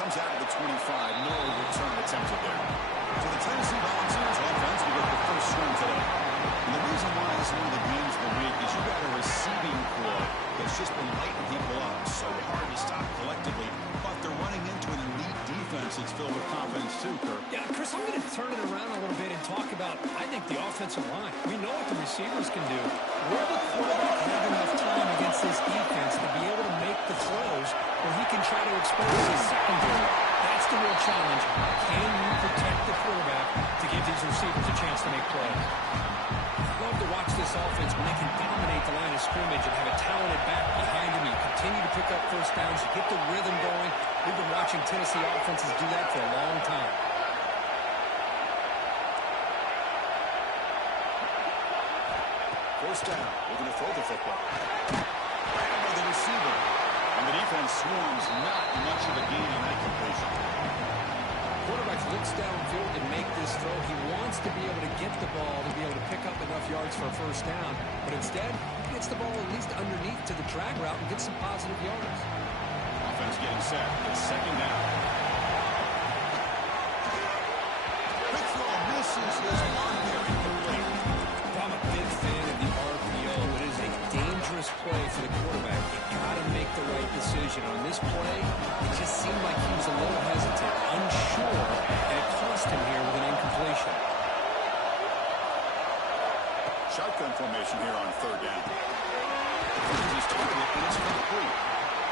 comes out of the 25. No return attempted there. So the Tennessee Volunteers offense will get the first swing today. And the reason why this is one of the games of the week is you got a receiving core that's just been lighting people up. So hard to stop collectively, but they're running into an elite defense that's filled with confidence too, Kirk. Yeah, Chris, I'm going to turn it around a little bit and talk about, I think, the offensive line. We know what the receivers can do. Will the quarterback have enough time against this defense to be able to make the throws where he can try to expose his secondary? That's the real challenge. Can you protect the quarterback to give these receivers a chance to make plays? Love to watch this offense when they can dominate the line of scrimmage and have a talented back behind them. You continue to pick up first downs. You get the rhythm going. We've been watching Tennessee offenses do that for a long time. First down. We're going to throw the football. Right by the receiver. And the defense swarms. Not much of a gain on that completion. Quarterback looks downfield to make this throw. He wants to be able to get the ball to be able to pick up enough yards for a first down. But instead, he gets the ball at least underneath to the drag route and gets some positive yards. Offense getting set. It's second down. Quick throw misses his mark there. Incomplete. I'm a big fan of the RPO. It is a dangerous play for the quarterback. You got to make the right decision. On this play, it just seemed like he was a little hesitant, unsure, and it cost him here with an incompletion. Shotgun formation here on third down. He's targeted and it's complete.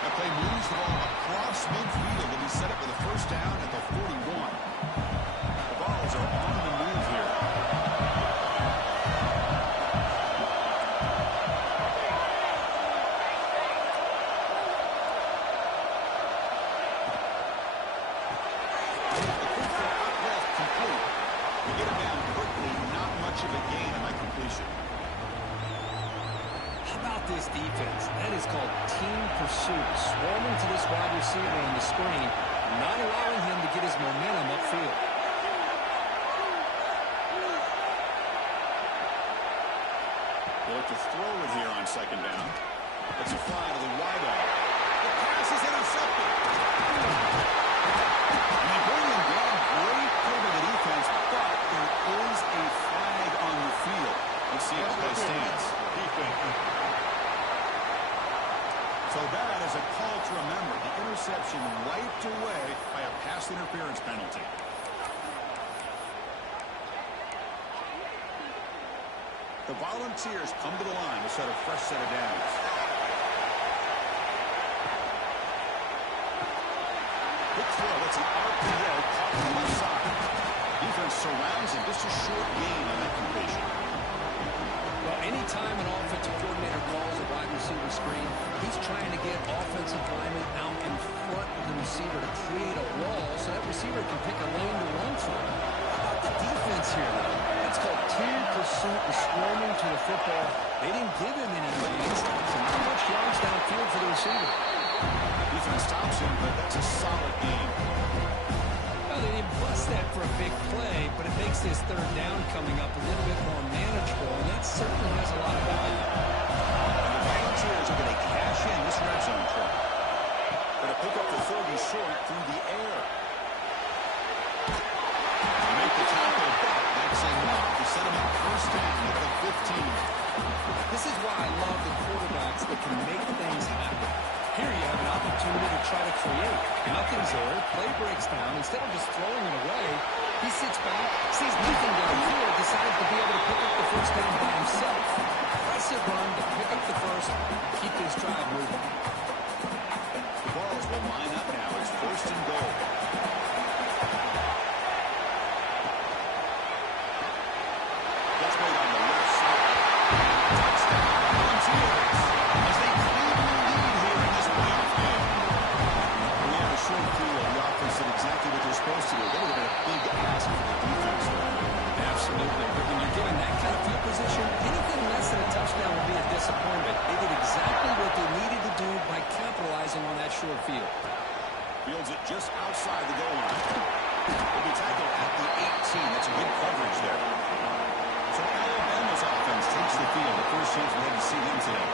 That play moves the ball across midfield and he's set up with a first down at the 41. The balls are on the move here. This defense, that is called team pursuit. Swarming to this wide receiver on the screen, not allowing him to get his momentum upfield. They look to throw it here on second down. It's a fly to the wideout. The pass is intercepted. And they bring him down. Great play by the defense, but there is a flag on the field. Let's see how play stands. So that is a call to remember. The interception wiped away by a pass interference penalty. The Volunteers come to the line to set a fresh set of downs. Quick throw. It's an RPO caught on the left side. Defense surrounds him. Just a short gain on that completion. Well, anytime an offensive coordinator calls a wide receiver screen, he's trying to get offensive linemen out in front of the receiver to create a wall so that receiver can pick a lane to run through. How about the defense here, though? That's called team pursuit and swarming to the football. They didn't give him any lanes, so not much yards downfield for the receiver. Defense stops him, but that's a solid game. Well, they didn't bust that for a big play, but it makes this third down coming up a little bit more manageable, and that certainly has a lot of value. And the Volunteers are going to cash in this red zone trip. Going to pick up the 30 short through the air. They make the tackle, but that's enough to set him up first down at the 15. This is why I love the quarterbacks that can make things happen. Here you have an opportunity to try to create. Nothing's there. Play breaks down. Instead of just throwing it away, he sits back, sees nothing downfield, decides to be able to pick up the first down by himself. Impressive run to pick up the first, keep this drive moving. The balls will line up now. It's first and goal. That's made on the left side. Touchdown, Volunteers. As they clearly lead here in this playoff game. We have a short field. The offense did exactly what they're supposed to do. That would have been a big ask for the defense. Absolutely. But when you're given that kind of field position, anything less than a touchdown would be a disappointment. They did exactly what they needed to do by capitalizing on that short field. Fields it just outside the goal line. Will be tackled at the 18. That's a good coverage there. So Alabama's offense takes the field. The first chance we had to see them today.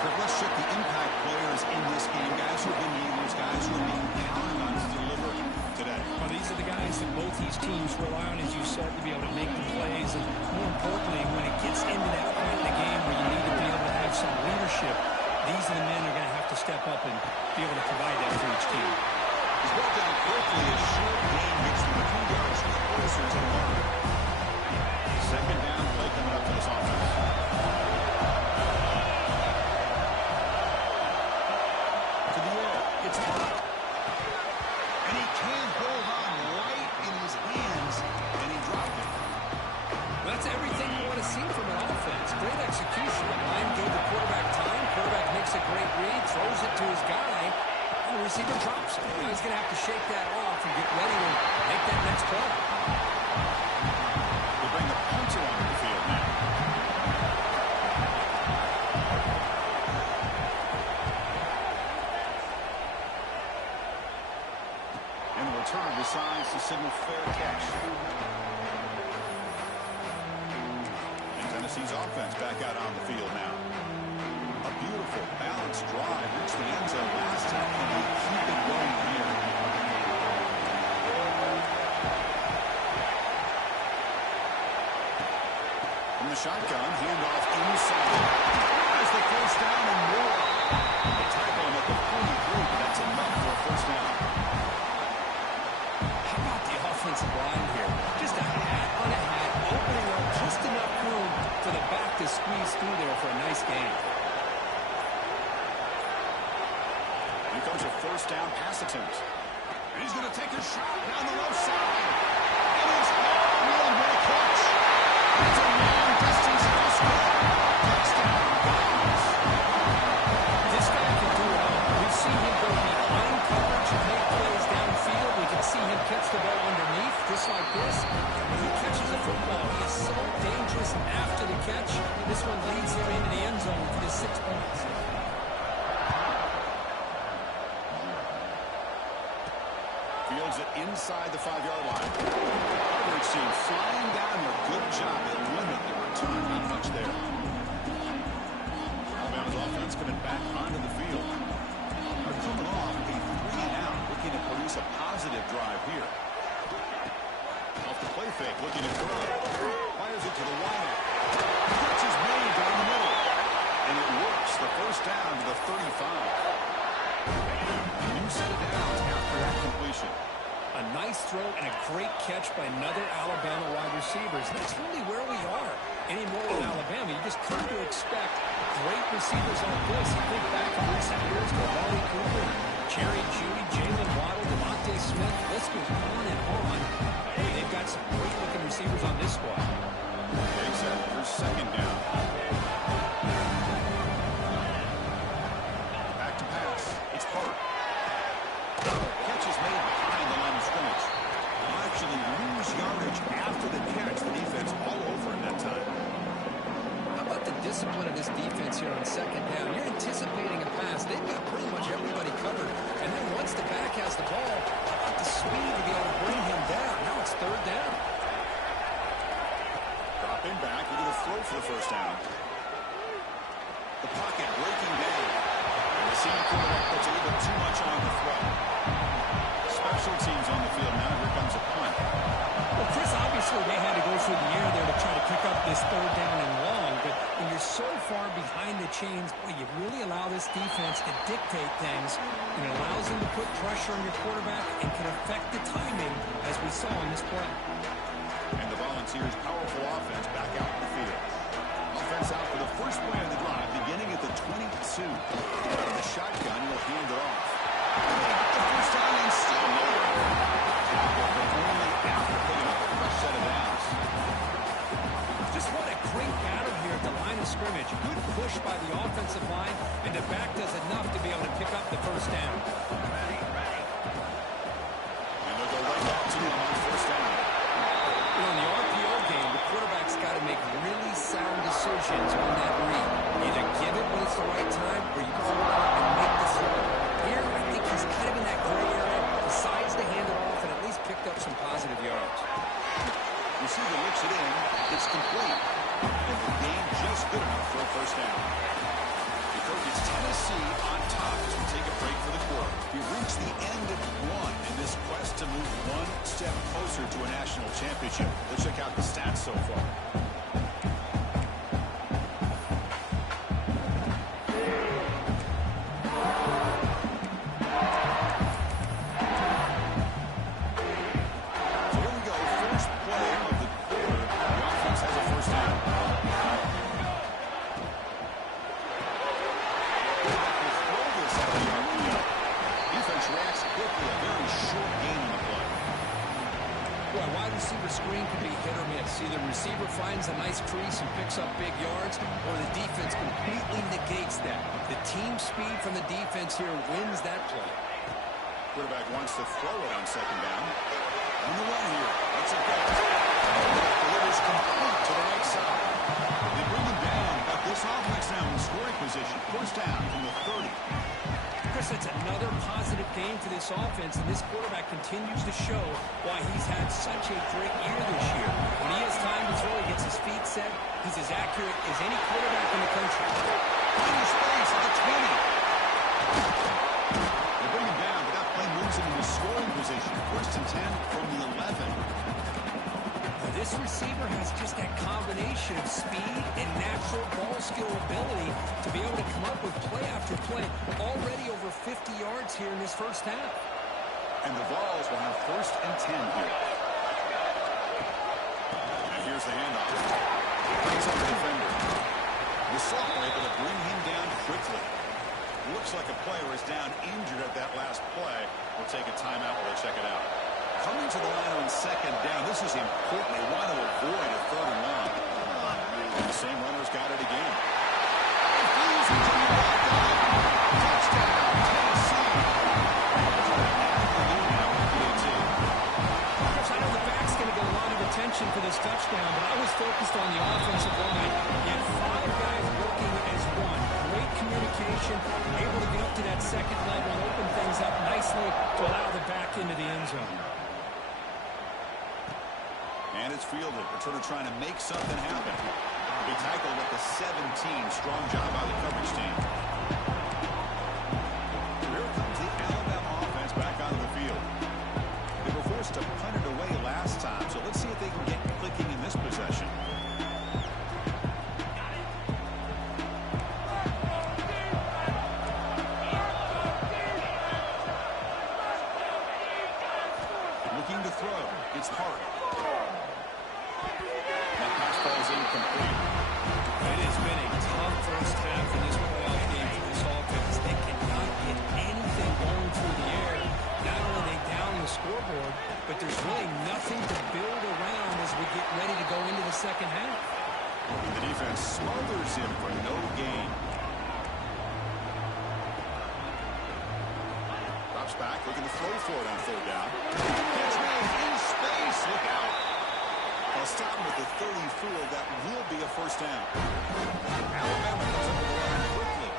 Kirk, let's check the impact players in this game. Guys who have been leaders, guys who are being counted on to deliver things that both these teams rely on, as you said, to be able to make the plays. And more importantly, when it gets into that point in the game where you need to be able to have some leadership, these are the men who are going to have to step up and be able to provide that for each team. He's brought down quickly as short game gets them a few yards closer to the mark. Second down play coming up for this offense. To the air. It's hot. And he can't hold on right in his hands, and he dropped it. That's everything you want to see from an offense. Great execution. The line gave the quarterback time. Quarterback makes a great read, throws it to his guy, and the receiver drops it. Now he's going to have to shake that off and get ready to make that next play. They bring the punter onto the field now. And the return decides to signal fair catch. And Tennessee's offense back out on the field now. A beautiful, balanced drive. Reached the end zone last time. Can they keep it going here? From the shotgun, handoff inside. Has the first down and more. They tackle him at the 43, but that's enough for a first down. How about the offensive line here? Just a hat on a hat, opening up just enough room for the back to squeeze through there for a nice gain. Here comes a first down pass attempt. And he's going to take a shot down the left side. And he's on with a catch. It's a long distance to score. Touchdown, Bama. This guy can do it all. We've seen him go behind coverage and make plays downfield. We can see him catch the ball underneath, just like this. When he catches a football, he is so dangerous after the catch. This one leads him into the end zone for his 6 points. Fields it inside the 5-yard line. Coverage team flying down here. Good job. They limit the return. Not much there. Alabama's offense coming back onto the field. They're coming off a 3-and-out, looking to produce a positive drive here. Off the play fake, looking to throw. Fires it to the wideout. Catch is made down the middle. And it works. The first down to the 35. New set of downs after that completion. A nice throw and a great catch by another Alabama wide receiver. That's really where we are anymore in Alabama. You just come to expect great receivers like this. You think back in recent years to Wally Cooper, Jerry Jeudy, Jalen Waddle, Devontae Smith. The list goes on and on. Hey, they've got some great-looking receivers on this squad. Takes that for second down. Back to pass. It's Hart. Catch is made behind the line of scrimmage. They'll actually lose yardage after the catch. The defense all over him that time. How about the discipline of this defense here on second down? You're anticipating a pass. They've got pretty much everybody covered. And then once the back has the ball, how about the speed to be able to bring him down? Now it's third down. Dropping back. We're going to throw for the first down. The pocket breaking down. And the senior quarterback puts a little bit too much on the throw. Special teams on the field now. Here comes a punt. Well, Chris, obviously they had to go through the air there to try to pick up this third down and long, but when you're so far behind the chains, boy, you really allow this defense to dictate things, and it allows them to put pressure on your quarterback and can affect the timing, as we saw in this play. And the Volunteers' powerful offense back out in the field. Offense out for the first play of the drive, beginning at the 22. The shotgun will hand it off. And they got the first down and still more. But only after picking up a fresh set of downs. Just what a great battle here at the line of scrimmage. Good push by the offensive line, and the back does enough to be able to pick up the first down. And they'll go right back to him on first down. You know, in the RPO game, the quarterback's got to make really sound decisions on that read. Either give it when it's the right time, or you pull it out and make the throw. Here, I think he's kind of in that gray area, decides to hand it off, and at least picked up some positive yards. Receiver looks it in. It's complete. And the game just good enough for a first down. It's Tennessee on top as we take a break for the quarter. We reach the end of one in this quest to move 1 step closer to a national championship. Let's check out the stats so far. Screen can be hit or miss. Either the receiver finds a nice crease and picks up big yards, or the defense completely negates that. The team speed from the defense here wins that play. Quarterback wants to throw it on second down. On the run here. That's a pass. Delivers complete to the right side. They bring him down, but this offense now in scoring position. First down from the 30. Chris, that's another positive game for this offense, and this quarterback continues to show why he's had such a great year this year. When he has time to throw, he gets his feet set. He's as accurate as any quarterback in the country. Into space at the 20. They bring him down, but that play moves him into scoring position. First and 10 from the 11. This receiver has just that combination of speed and natural ball skill ability to be able to come up with play after play. Already over 50 yards here in this first half. And the Vols will have first and 10 here. And here's the handoff. Brings up the defender. The sophomore able to bring him down quickly. Looks like a player is down injured at that last play. We'll take a timeout while they check it out. Coming to the line on second down. This is important. They want to avoid a third and long. And the same runner's got it again. Touchdown, Tennessee. Chris, I know the back's going to get a lot of attention for this touchdown, but I was focused on the offensive line. You had 5 guys working as one. Great communication, able to get up to that second level and open things up nicely to allow the back into the end zone. And it's fielded. Returner trying to make something happen. He tackled at the 17. Strong job by the coverage team. Here comes the Alabama offense back onto the field. They were forced to punt it away last time, so let's see if they can get clicking in this possession. Looking to throw. It's Hart. Incomplete. It has been a tough first half in this playoff game for this offense. They cannot get anything going through the air. Not only are they down the scoreboard, but there's really nothing to build around as we get ready to go into the second half. The defense smothers him for no gain. Drops back, looking to throw for it on third down. Catch made in space. Look out. I'll stop him with the 34. That will be a first down. Alabama comes up with the line quickly.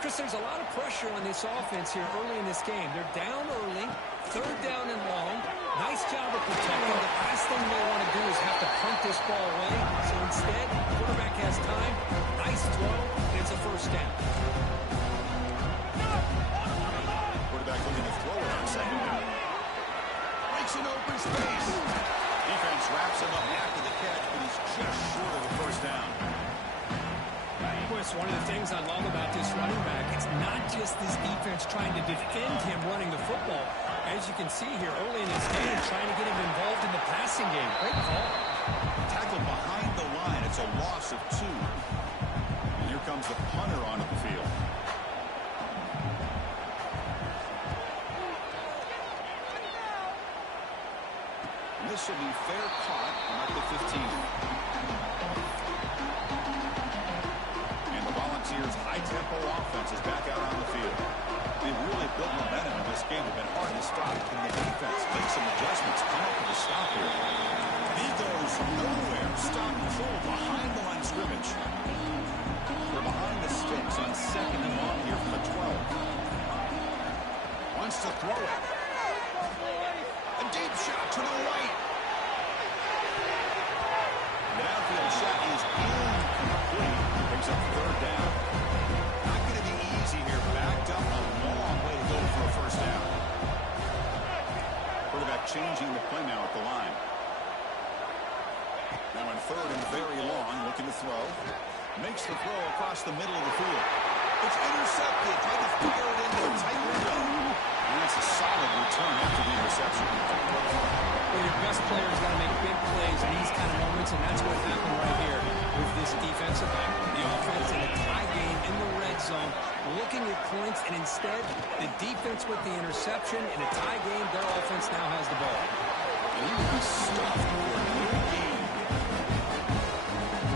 Chris, there's a lot of pressure on this offense here early in this game. They're down early, third down and long. Nice job of protecting. The last thing they want to do is have to punt this ball away. So instead, the quarterback has time. Nice throw, and it's a first down. Quarterback looking to throw it on second down. Breaks an open space. Defense wraps him up after the catch, but he's just short of the first down. Chris, one of the things I love about this running back, it's not just this defense trying to defend him running the football. As you can see here early in this game, trying to get him involved in the passing game. Great call. Tackled behind the line. It's a loss of 2. And here comes the punter onto the field. This should be fair caught at the 15. And the Volunteers' high-tempo offense is back out on the field. They've really built momentum in this game. They've been hard to stop. Can the defense make some adjustments? Come up with a stop here. He goes nowhere. Stop control behind the line of scrimmage. They're behind the sticks on second and long here from the 12. Wants to throw it. A deep shot to the right. The downfield shot is incomplete. Brings up third down. Not going to be easy here. Backed up a long way to go for a first down. Quarterback changing the play now at the line. Now in third and very long, looking to throw. Makes the throw across the middle of the field. It's intercepted. Trying to fire it into the tight window. And that's a solid return after the interception. Well, your best player's got to make big plays in these kind of moments, and that's what happened right here with this defensive back. The offense in a tie game in the red zone, looking at points, and instead, the defense with the interception. In a tie game, their offense now has the ball. And he will be stuffed for a new game.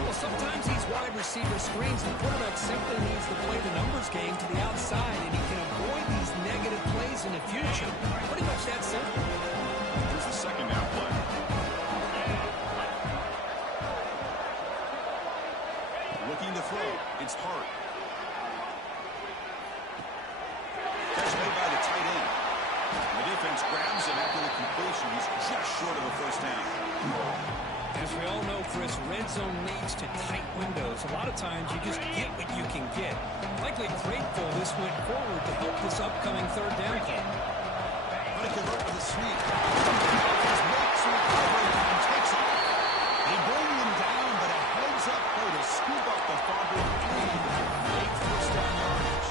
Well, sometimes these wide receiver screens, the quarterback simply needs to play the numbers game to the outside, and he can avoid these negative plays in the future. Pretty much that simple. Here's the second down play. Looking to throw. It's Hart. Catch made by the tight end. The defense grabs him after the completion. He's just short of a first down. As we all know, Chris, red zone leads to tight windows. A lot of times you just get what you can get. Likely grateful this went forward to help this upcoming third down call. But it can work with a sweep. His makes a recovery and takes off. They bring him down, but a heads-up play to scoop up the fumble and late first down yardage.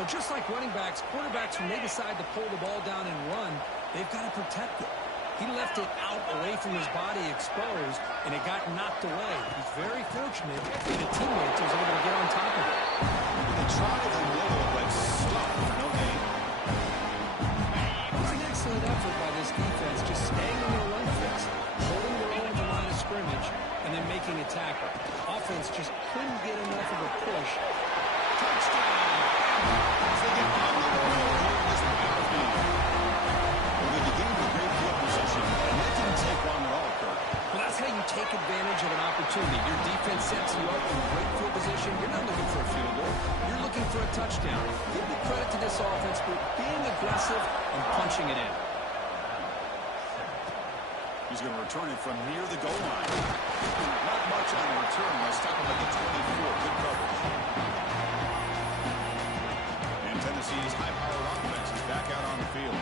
Well, just like running backs, quarterbacks, when they decide to pull the ball down and run, they've got to protect it. He left it out away from his body exposed, and it got knocked away. He's very fortunate that a teammate was able to get on top of it. They try the middle, but stop for no gain. It was an excellent effort by this defense, just staying on their run fix, holding their own at the line of scrimmage, and then making a tackle. Offense just couldn't get enough of a push. Touchdown! As they get on the road here in this battlefield. Well, they began with great field position, and that didn't take long at all, Kirk. Well, that's how you take advantage of an opportunity. Your defense sets you up in great field position. You're not looking for a field goal. You're looking for a touchdown. Give the credit to this offense for being aggressive and punching it in. He's going to return it from near the goal line. Not much on the return. They'll stop him at the 24. Good coverage. And Tennessee's high-powered offense is back out on the field.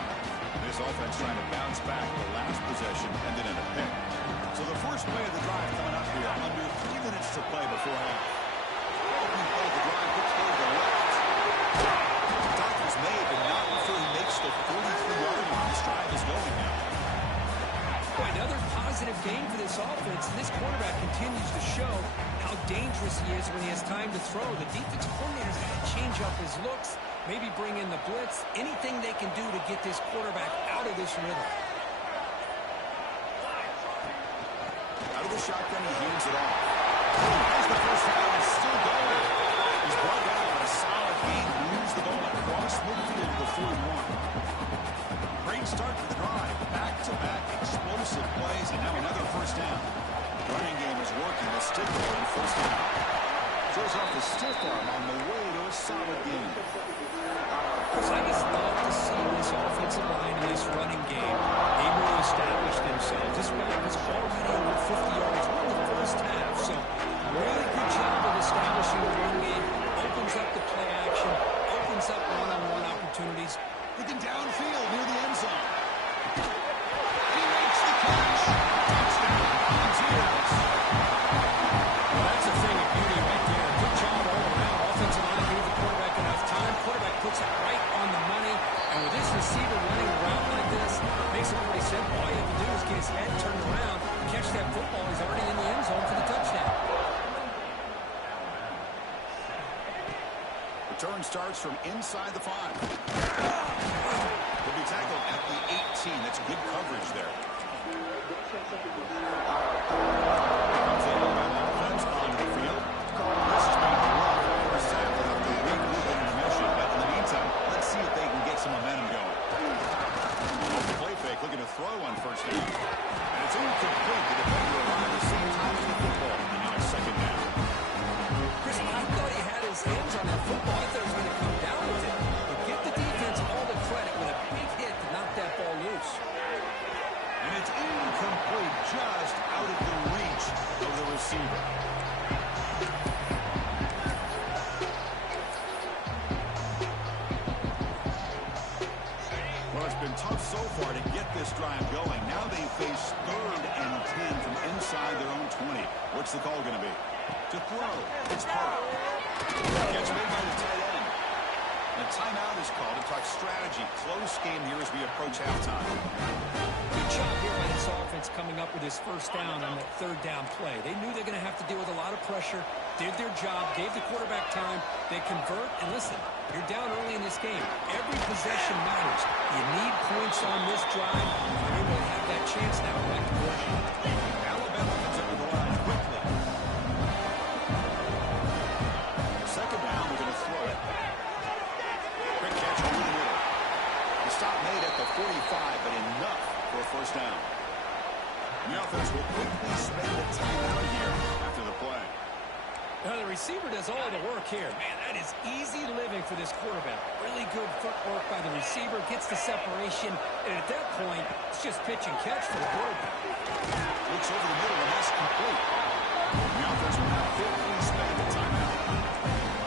This offense trying to bounce back. The last possession ended in a pick. So the first play of the drive coming up here under 3 minutes to play before half. Opening play of the drive put toward the left. Doctor's made, but not before he makes the 43-yard line. This drive is going now. Boy, another positive game for this offense. This quarterback continues to show how dangerous he is when he has time to throw. The defensive coordinator's got to change up his looks, maybe bring in the blitz, anything they can do to get this quarterback out of this rhythm. Out of the shotgun, he hands it off. Here's the first down. It's still going. He's brought down on a solid gain. Moves the ball across midfield to the 41. Great start to the drive. Back-to-back explosive plays, and now another first down. Running game is working. The stiff arm on first down. Shows off the stiff arm on the way to a solid game. Chris, I just love to see this offensive line in this running game able to establish themselves. This back is already over 50 yards in the first half, so really good job of establishing the run game. Opens up the play action, opens up one-on-one opportunities. Looking downfield near the end zone. He makes the catch. Touchdown, Volunteers. Well, that's a thing of beauty right there. Good job all around. Offensive line gave the quarterback enough time. Quarterback puts it right on the money. And with this receiver running around like this, makes it pretty simple. All you have to do is get his head turned around, catch that football. He's already in the end zone for the touchdown. Return starts from inside the 5. He'll be tackled at the 18. That's good coverage there. Comes in Alabama offense on the field. This has been a rough first half. They'll have to regroup in intermission. But in the meantime, let's see if they can get some momentum going. Open play fake, looking to throw on first down. And it's incomplete. The defender arrived at the same time as the football. And now second down. Chris, I thought he had his hands on that football. I thought he was going to come down with it. But give the defense all the credit with a big hit to knock that ball loose. And it's incomplete, just out of the reach of the receiver. Well, it's been tough so far to get this this drive going. Now they face 3rd and 10 from inside their own 20. What's the call going to be? To throw. It's Park. Catch made by the tight end. And a timeout is called to talk strategy. Close game here as we approach halftime. Good job here by this offense coming up with his first down on that 3rd down play. They knew they're going to have to deal with a lot of pressure, did their job, gave the quarterback time. They convert, and listen, you're down early in this game. Every possession matters. You need points on this drive. You're able to have that chance now. Back to work. Alabama comes up with the line quickly. 2nd down, we're going to throw it. Quick catch over the middle. The stop made at the 45, but enough for a first down. The offense will quickly spend the timeout here after the play. Now the receiver does all the work here. Man, that is easy living for this quarterback. Really good footwork by the receiver. Gets the separation. And at that point, it's just pitch and catch for the quarterback. Looks over the middle, and that's complete. The offense will now quickly spend the timeout.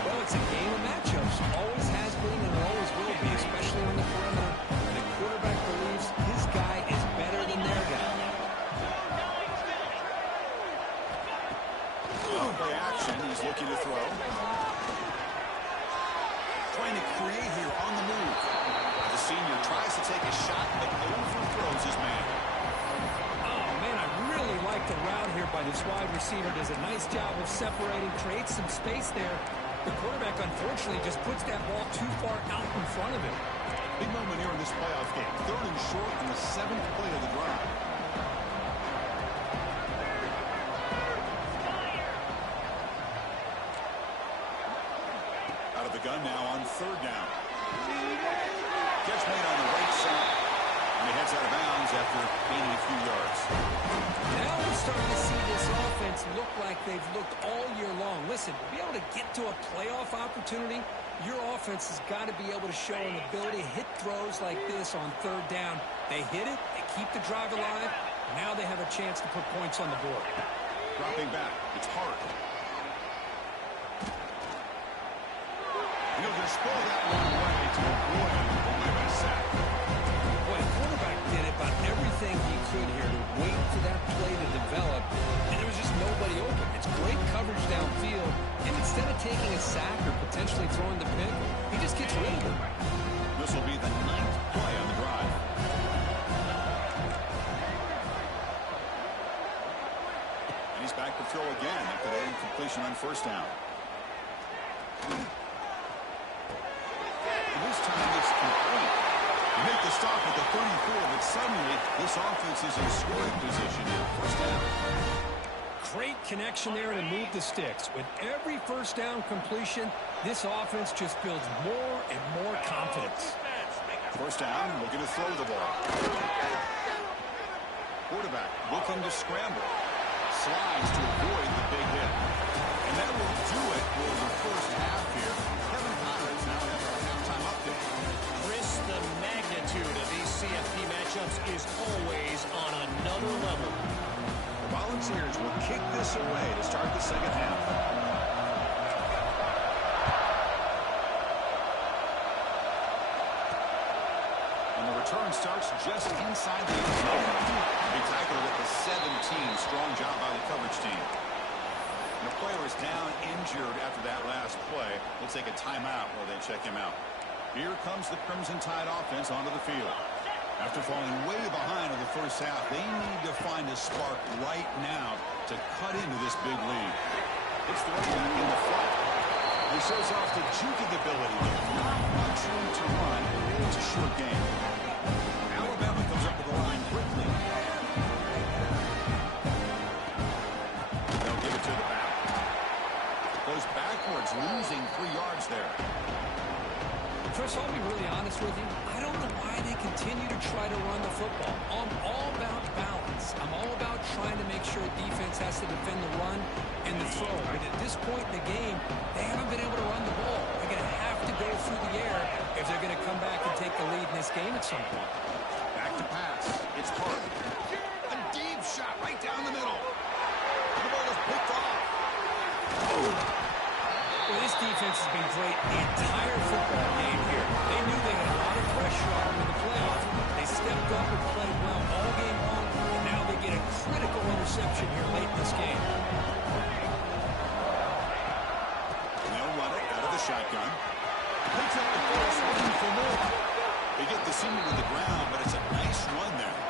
Well, it's a game of matchups. Always has been and always will be, especially on the perimeter. The quarterback believes his guy is better than their guy. Play action. He's looking to throw. Trying to create here on the move. The senior tries to take a shot, but overthrows his man. Oh, man, I really like the route here by this wide receiver. Does a nice job of separating, creates some space there. The quarterback, unfortunately, just puts that ball too far out in front of him. Big moment here in this playoff game. 3rd and short on the 7th play of the drive. Out of the gun now on 3rd down. Catch made on the right side. And he heads out of bounds after gaining a few yards. Now we're starting to see this offense look like they've looked all year long. Listen, to be able to get to a playoff opportunity, your offense has got to be able to show an ability to hit throws like this on 3rd down. They hit it, they keep the drive alive. Now they have a chance to put points on the board. Dropping back, it's Hart. He'll just throw that one away to avoid a sack. Boy, the quarterback did about everything he could here to wait for that play to develop, and there was just nobody open. It's great coverage downfield, and instead of taking a sack or potentially throwing the pick, he just gets rid of it. This will be the 9th play on the drive. And he's back to throw again after that incompletion on 1st down. And this time it's complete. You make the stop at the 34, but suddenly this offense is in scoring position here. 1st down. Great connection there to move the sticks. With every 1st down completion, this offense just builds more and more confidence. 1st down, looking to throw the ball. Quarterback looking to scramble. Slides to avoid the big hit. And that will do it for the 1st half here. Kevin Connors now has our halftime update. Chris, the magnitude of these CFP matchups is always on another level. The Volunteers will kick this away to start the 2nd half. And the return starts just inside the end zone. Big tackle at the 17. Strong job by the coverage team. And the player is down injured after that last play. We'll take a timeout while they check him out. Here comes the Crimson Tide offense onto the field. After falling way behind in the 1st half, they need to find a spark right now to cut into this big lead. It's the running back in the front. He shows off the juking ability, but not much room to run. It's a short game. Alabama comes up with the line quickly. They'll give it to the back. Goes backwards, losing 3 yards there. Chris, I'll be really honest with you. I don't know why they continue to try to run the football. I'm all about balance. I'm all about trying to make sure defense has to defend the run and the throw. But at this point in the game, they haven't been able to run the ball. They're going to have to go through the air if they're going to come back and take the lead in this game at some point. Back to pass. It's Park. A deep shot right down the middle. The ball is picked off. Well, this defense has been great the entire football game here. They knew they had a lot of pressure on them in the playoffs. They They stepped up and played well all game long, and now they get a critical interception here late in this game. They'll run it out of the shotgun. Picks up the force, looking for more. They get the senior to the ground, but it's a nice run there.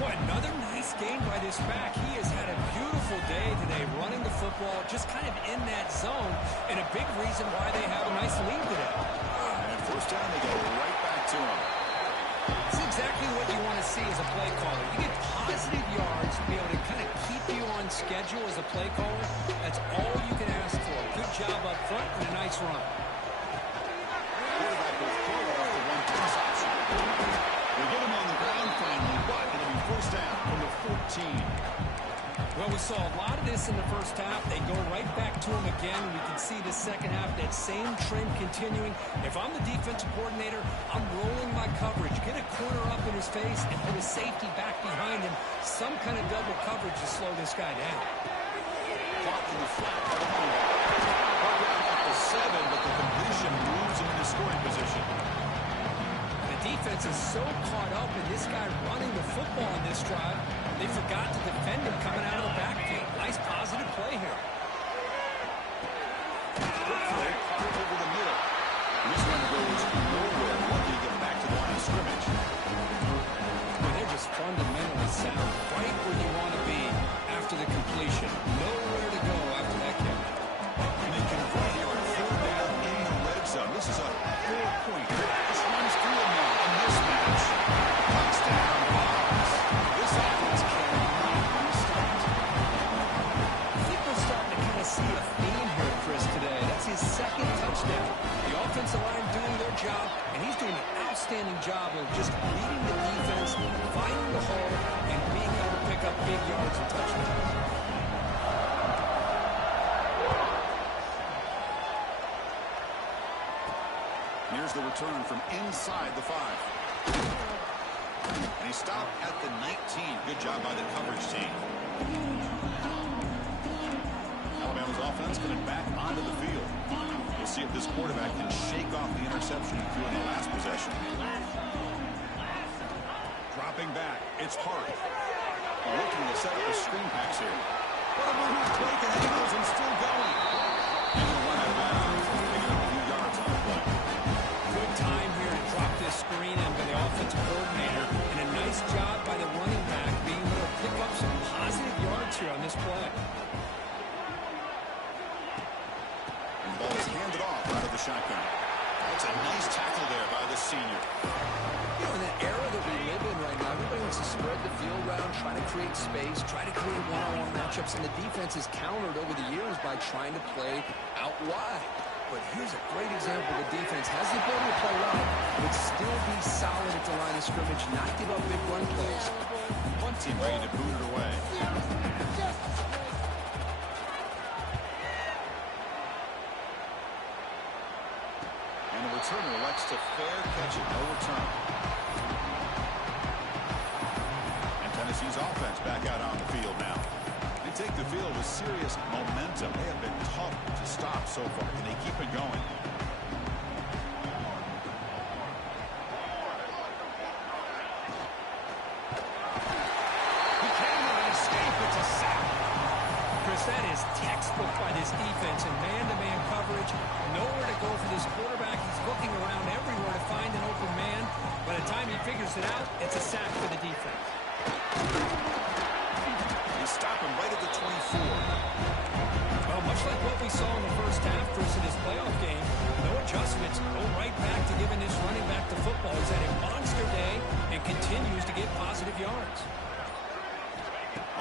Boy, another nice game by this back. He has had a beautiful day today running the football, just kind of in that zone, and a big reason why they have a nice lead today. And first down, they go right back to him. It's exactly what you want to see as a play caller. You get positive yards to be able to kind of keep you on schedule as a play caller. That's all you can ask for. Good job up front and a nice run. Quarterback will throw it off the one pass option. They get him on the ground finally, but it'll be first down from the 14. Well, we saw a lot of this in the first half. They go right back to him again. We can see the second half, that same trend continuing. If I'm the defensive coordinator, I'm rolling my coverage. Get a corner up in his face and put a safety back behind him. Some kind of double coverage to slow this guy down. Caught in the flat. Brought down at the 7, but the completion moves him into scoring position. The defense is so caught up in this guy running the football in this drive, they forgot to defend him coming out of the backfield. Nice positive play here. Quick throw, caught over the middle. And this one goes nowhere. Lucky to get back to the line of scrimmage. Well, they're just fundamentally sound, right where you want to be after the completion. Nowhere to go after that kick. And they convert here on third down in the red zone. This is a 4-point. This runs through a man in this match. Touchdown, Bucs. This offense cannot be stopped. I think we're starting to kind of see a theme here, Chris, today. That's his second touchdown. The offensive line doing their job, and he's doing an outstanding job of just reading the defense, finding the hole, and being able to pick up big yards and touchdowns. Here's the return from inside the 5. And he stopped at the 19. Good job by the coverage team. Alabama's offense coming back onto the field. We'll see if this quarterback can shake off the interception he threw in the last possession. Dropping back, it's Hart. Looking to set up a screen pass here. What a move, breaking ankles and still going. And he'll run out of bounds, picking up a few yards on the play. Good time here to drop this screen in by the offensive coordinator, and a nice job by the running back being able to pick up some positive yards here on this play. And the ball is handed off out of the shotgun. That's a nice tackle there by the senior. You know, in the era that we live in right now, everybody wants to spread the field around, try to create space, try to create one-on-one matchups, and the defense has countered over the years by trying to play out wide. But here's a great example. The defense has the ability to play wide, but still be solid at the line of scrimmage, not give up big run plays. One team ready to boot it away. And the returner elects to fair catch it, no return. And Tennessee's offense back out on the field now. They take the field with serious momentum. They have been tough to stop so far. Can they keep it going? He can't even escape. It's a sack. Chris, that is textbook by this defense in man-to-man coverage. Nowhere to go for this quarterback. He's looking around everywhere to find an open man. By the time he figures it out, it's a sack for the defense. Stop him right at the 24. Well, much like what we saw in the first half, Chris, in this playoff game, no adjustments. Go right back to giving this running back the football. He's had a monster day and continues to get positive yards.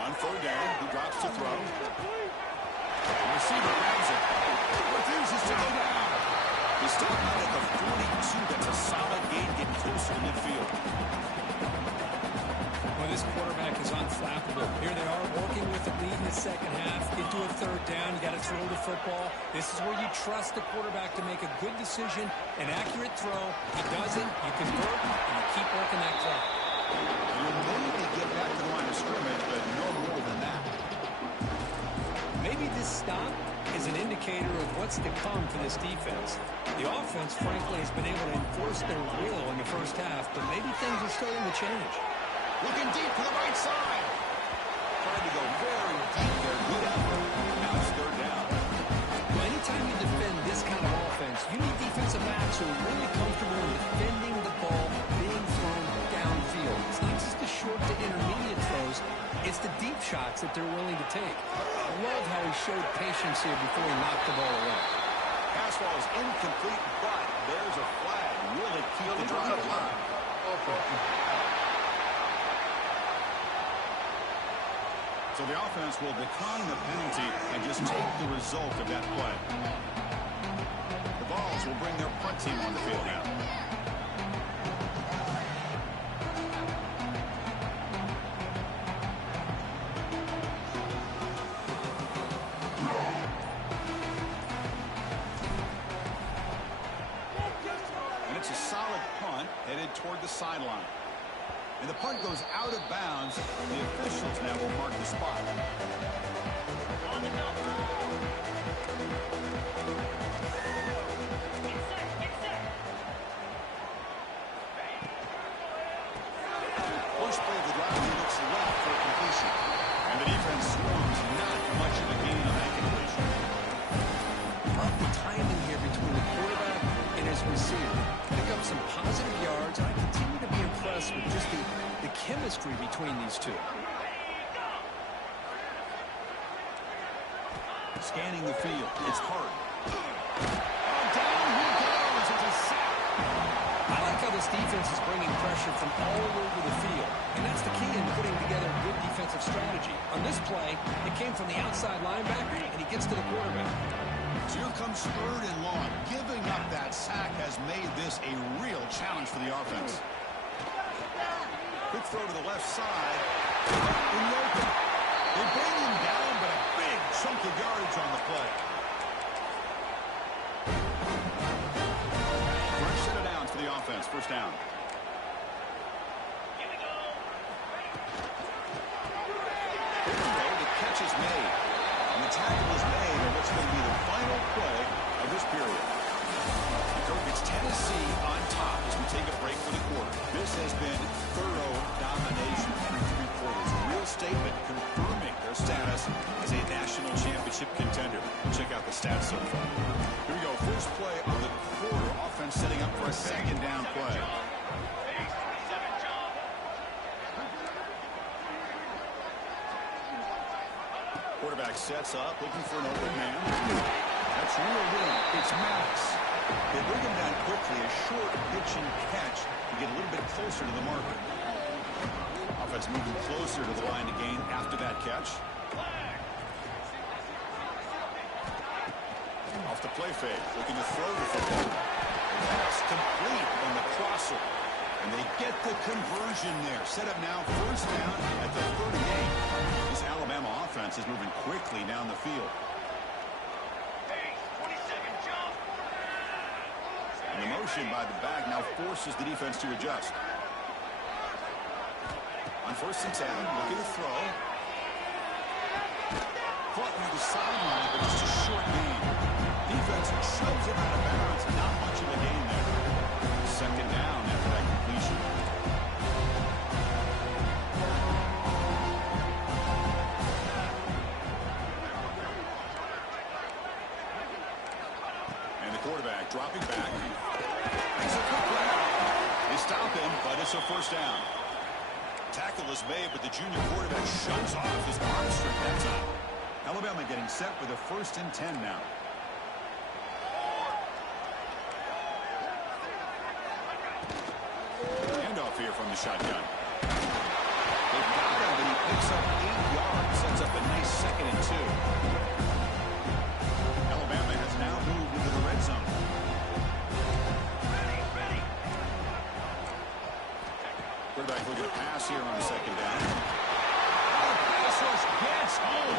On third down, he drops to throw. The receiver grabs it. Refuses to go down. He's still out at the 42. That's a solid gain, getting closer to midfield. Well, this quarterback is unflappable. Here they are working with the lead in the second half. Get to a third down. You got to throw the football. This is where you trust the quarterback to make a good decision, an accurate throw. He doesn't. You convert, and you keep working that clock. You'll maybe get back to the line of scrimmage, but no more than that. Maybe this stop is an indicator of what's to come for this defense. The offense, frankly, has been able to enforce their will in the first half, but maybe things are starting to change. Looking deep to the right side. Trying to go very deep there. Good effort. Now it's third down. Well, anytime you defend this kind of offense, you need defensive backs who are really comfortable in defending the ball being thrown downfield. It's not just the short to intermediate throws. It's the deep shots that they're willing to take. I love how he showed patience here before he knocked the ball away. Pass ball is incomplete, but there's a flag. Will it keep the drive alive? So the offense will decline the penalty and just take the result of that play. The Vols will bring their punt team on the field now. And it's a solid punt headed toward the sideline. And the punt goes out of bounds. The officials now will mark the spot. First play of the drive, he looks left for a completion. And the defense swarms, not much of a gain on that completion. Love the timing here between the quarterback and his receiver. Pick up some positive yards. I continue to be impressed with just the chemistry between these two. Scanning the field. It's hard. Oh, down he goes. It's a sack. I like how this defense is bringing pressure from all over the field. And that's the key in putting together a good defensive strategy. On this play, it came from the outside linebacker, and he gets to the quarterback. So here comes third and long. Giving up that sack has made this a real challenge for the offense. Quick throw to the left side. In the open. They bring him down, but a big chunk of yardage on the play. Fresh set of downs for the offense. First down. The catch is made. And the tackle is made on what's going to be the final play of this period. It's Tennessee on top as we take a break for the quarter. This has been thorough domination through three quarters. A real statement confirming their status as a national championship contender. Check out the stats so far. Here we go. First play of the quarter. Offense setting up for a second down play. Quarterback sets up, looking for an open man. That's real in. It's Maddox. They bring him down quickly, a short pitch and catch to get a little bit closer to the marker. Offense moving closer to the line to gain after that catch. Off the play fake, looking to throw the football. That's complete on the crosser. And they get the conversion there. Set up now, first down at the 38. This Alabama offense is moving quickly down the field. And the motion by the back now forces the defense to adjust. On first and 10, looking to throw. Caught near the sideline, but just a short gain. Defense shoves it out of bounds. Not much of a gain there. Second down after that completion. And the quarterback dropping back. Makes a quick grab. They stop him, but it's a first down. Tackle is made, but the junior quarterback shows off his arm strength that time. Alabama getting set with a first and 10 now. Handoff here from the shotgun. They've got him, but he picks up 8 yards. Sets up a nice second and 2. Alabama has now moved into the red zone. Quarterback looking to pass here on second down. Oh, pass rush gets home.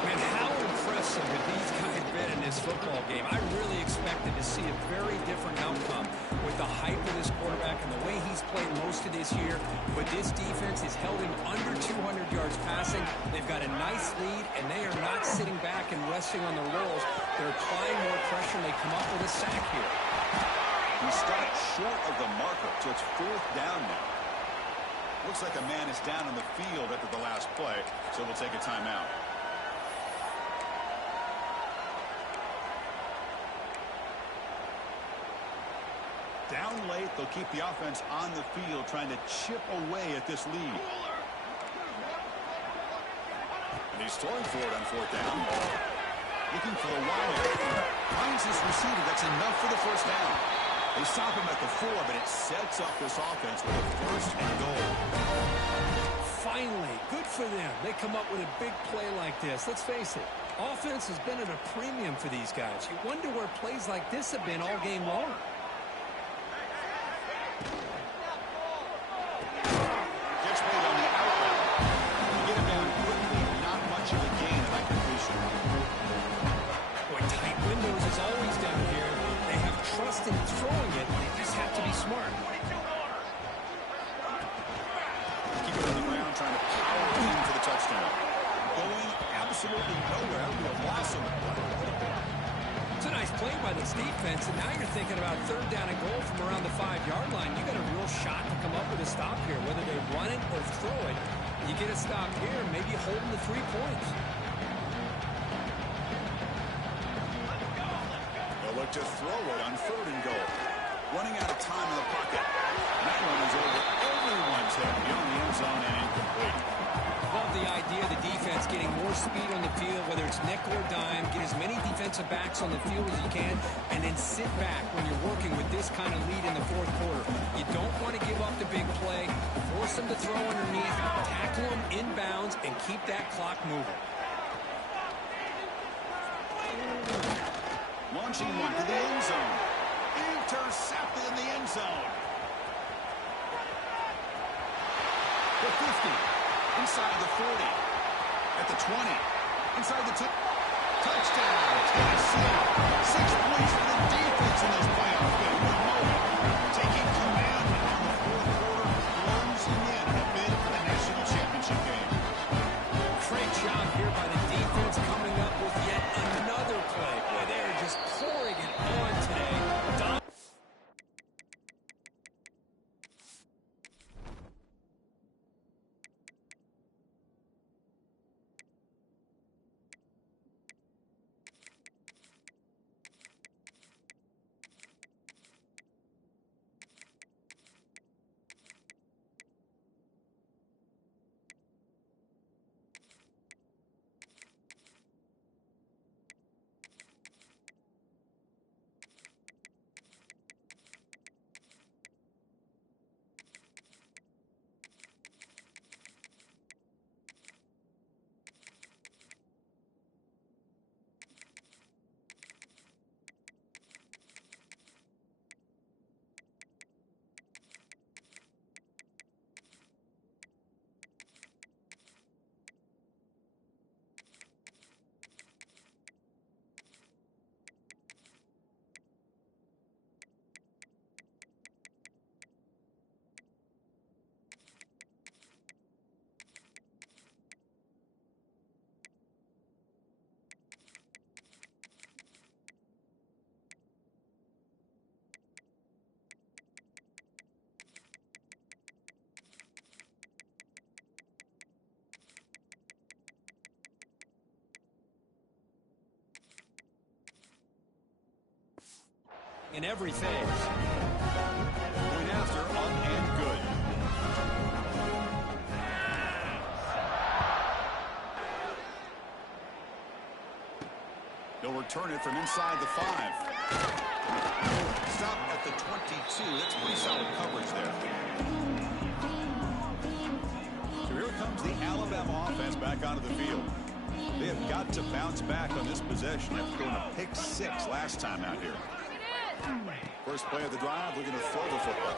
Man, how impressive have these guys been in this football game? I really expected to see a very different outcome with the hype of this quarterback and the way he's played most of this year. but this defense has held him under 200 yards passing. They've got a nice lead, and they are not sitting back and resting on their laurels. They're applying more pressure, and they come up with a sack here. He stopped short of the marker, so it's 4th down now. Looks like a man is down on the field after the last play, so we'll take a timeout. Down late, they'll keep the offense on the field, trying to chip away at this lead. And he's throwing for it on 4th down. Looking for the wide. Finds his receiver. That's enough for the first down. They stop him at the 4, but it sets up this offense with a 1st and goal. Finally, good for them. They come up with a big play like this. Let's face it, offense has been at a premium for these guys. You wonder where plays like this have been all game long. Gets made on the outlet. Get him down quickly. Not much of a gain in that completion. Boy, tight windows is always down here. They have trust in throwing it. They just have to be smart. Keep it on the ground, trying to power in for the touchdown. Going absolutely nowhere. That would be a loss on the play. It's a nice play by this defense, and now you're thinking about 3rd down and goal from around the 5-yard line. You got a real shot to come up with a stop here, whether they run it or throw it. You get a stop here, maybe holding the 3 points. They'll look to throw it on 3rd and goal. Running out of time in the pocket. That one is over everyone's head beyond the end zone and incomplete. Love the idea of the defense getting more speed on the field, whether it's nickel or dime. Get as many defensive backs on the field as you can, and then sit back when you're working with this kind of lead in the 4th quarter. You don't want to give up the big play. Force them to throw underneath, tackle them inbounds, and keep that clock moving. Launching one to the end zone. Intercepted in the end zone. The 50. Inside the 40. At the 20. Inside the touchdown. Tennessee. 6 points for the defense in this playoff game. What a moment. Taking command on the 4th quarter. Closing in a bid for the national championship game. Great job here by the defense coming up with yet another play. Boy, they're just pouring it on today. In every phase. Point after, up and good. They'll return it from inside the 5. Stop at the 22. That's pretty solid coverage there. So here comes the Alabama offense back onto the field. They have got to bounce back on this possession after throwing a pick 6 last time out here. First play of the drive, looking to throw the football.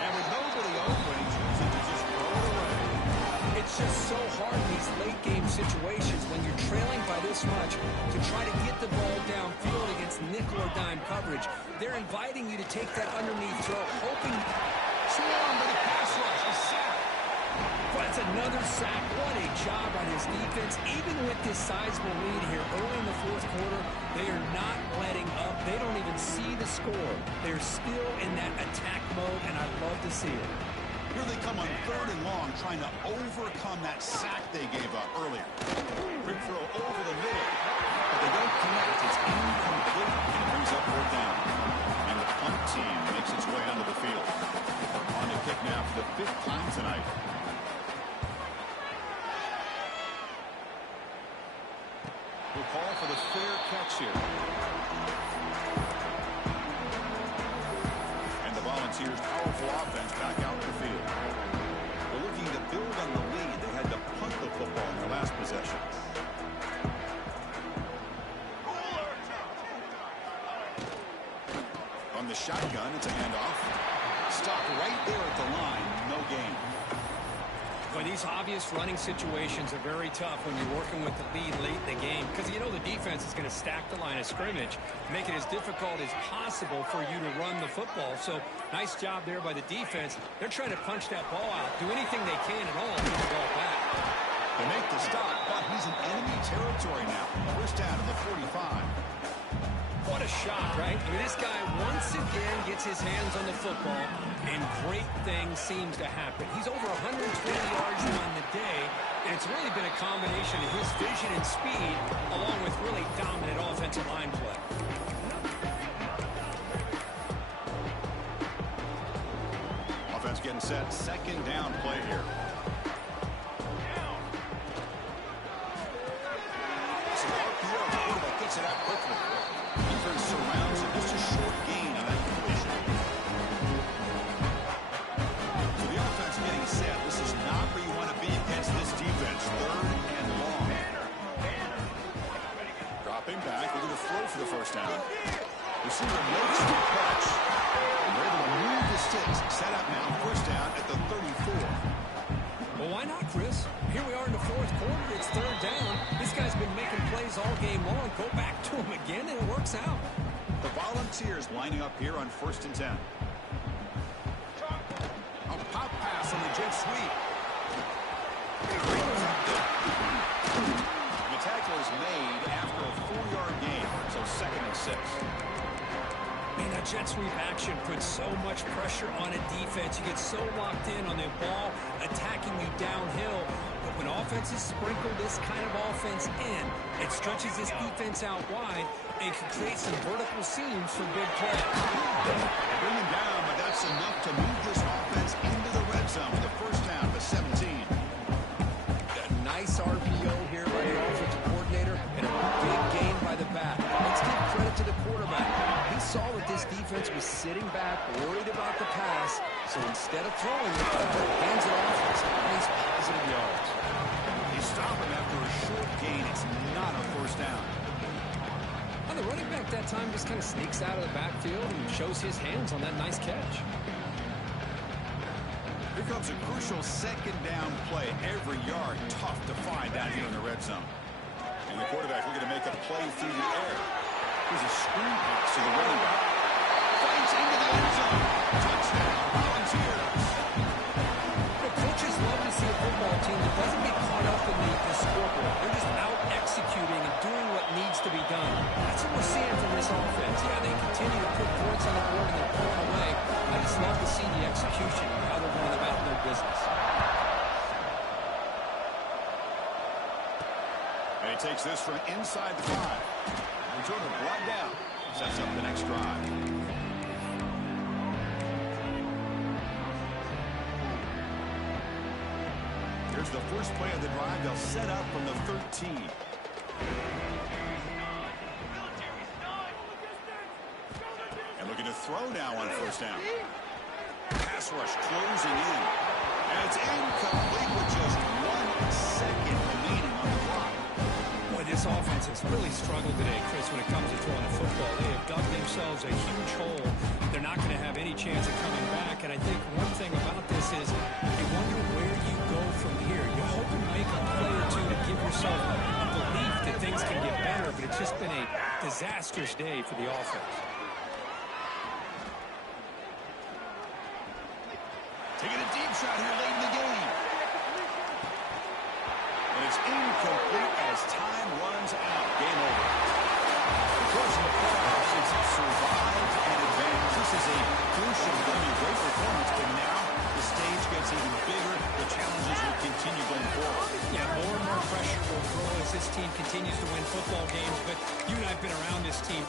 And with nobody open, he chooses to just throw it away. It's just so hard in these late-game situations when you're trailing by this much to try to get the ball downfield against nickel or dime coverage. They're inviting you to take that underneath throw, hoping... Swarmed by the pass rush. He's sacked. That's another sack. What a job by this defense. Even with this sizable lead here early in the fourth quarter, they are not letting up. They don't even see the score. They're still in that attack mode, and I love to see it. Here they come on 3rd and long, trying to overcome that sack they gave up earlier. Quick throw over the middle, but they don't connect. It's incomplete, and it brings up 4th down. And the punt team makes its way onto the field. On to kick now for the 5th time tonight. We'll call for the fair catch here. And the Volunteers' powerful offense back out in the field. They're looking to build on the lead. They had to punt the football in their last possession. From the shotgun, it's a handoff. Stopped right there at the line. No gain. Well, these obvious running situations are very tough when you're working with the lead late in the game because you know the defense is going to stack the line of scrimmage, make it as difficult as possible for you to run the football. So nice job there by the defense. They're trying to punch that ball out, do anything they can at all to get the ball back. They make the stop, but he's in enemy territory now. First down to the 45. What a shot, right? I mean, this guy once again gets his hands on the football, and great things seems to happen. He's over 120 yards on the day, and it's really been a combination of his vision and speed, along with really dominant offensive line play. Offense getting set. 2nd down play here. Some RPO. Quarterback gets it out quickly. Defense surrounds it. Just a short gain on that completion. So the offense getting set. This is not where you want to be against this defense. 3rd and long. Dropping back. Looking to throw for the first down. Receiver makes the catch. And they're able to move the sticks. Set up now. First down at the 34. Well, why not, Chris? Here we are in the fourth quarter. It's 3rd down. This guy's been making plays all game long. Go back to him again, and it works out. The Volunteers lining up here on 1st and 10. A pop pass on the jet sweep. The tackle is made after a 4-yard gain, so 2nd and 6. Man, that jet sweep action puts so much pressure on a defense. You get so locked in on the ball attacking you downhill. But when offenses sprinkle this kind of offense in, it stretches this defense out wide and can create some vertical seams for big plays. They bring him down, but that's enough to move this offense into the red zone with the first down to 17. A nice RPO here by the offensive coordinator and a big gain by the back. Let's give credit to the quarterback. He saw that this defense was sitting back, worried about the pass, so instead of throwing it, hands it off. It's nice positive yards. They stop him after a short gain. It's not a first down. And the running back that time just kind of sneaks out of the backfield and shows his hands on that nice catch. Here comes a crucial 2nd down play. Every yard tough to find down here in the red zone. And the quarterback looking to make a play through the air. Here's a screen pass to the running back. Fights into the end zone. Touchdown, Volunteers. The coaches love to see a football team that doesn't get caught up in the scoreboard. They're just out executing and doing what needs to be done. That's what we're seeing from this offense. Yeah, they continue to put points on the board and they're pulling away. I just love to see the execution and how they're going about their business. And he takes this from inside the 5. Returner brought down. Sets up the next drive. Here's the first play of the drive. They'll set up from the 13. And looking to throw now on first down. Pass rush closing in. And it's incomplete with just 1 second remaining on the clock. Boy, this offense has really struggled today, Chris, when it comes to throwing the football. They have dug themselves a huge hole. They're not going to have any chance of coming back. And I think one thing about this is you wonder where you go from here. You're hoping to make a play or two to give yourself a belief that things can get better, but it's just been a disastrous day for the offense. Taking a deep shot here late in the game. It's incomplete as time runs out. Game over. The course in the playoffs is survived and advanced. This is a crucial game. Great performance, but now the stage gets even bigger. The challenges will continue going forward. Yeah, more and more pressure will grow as this team continues to win football games. But you and I have been around this team.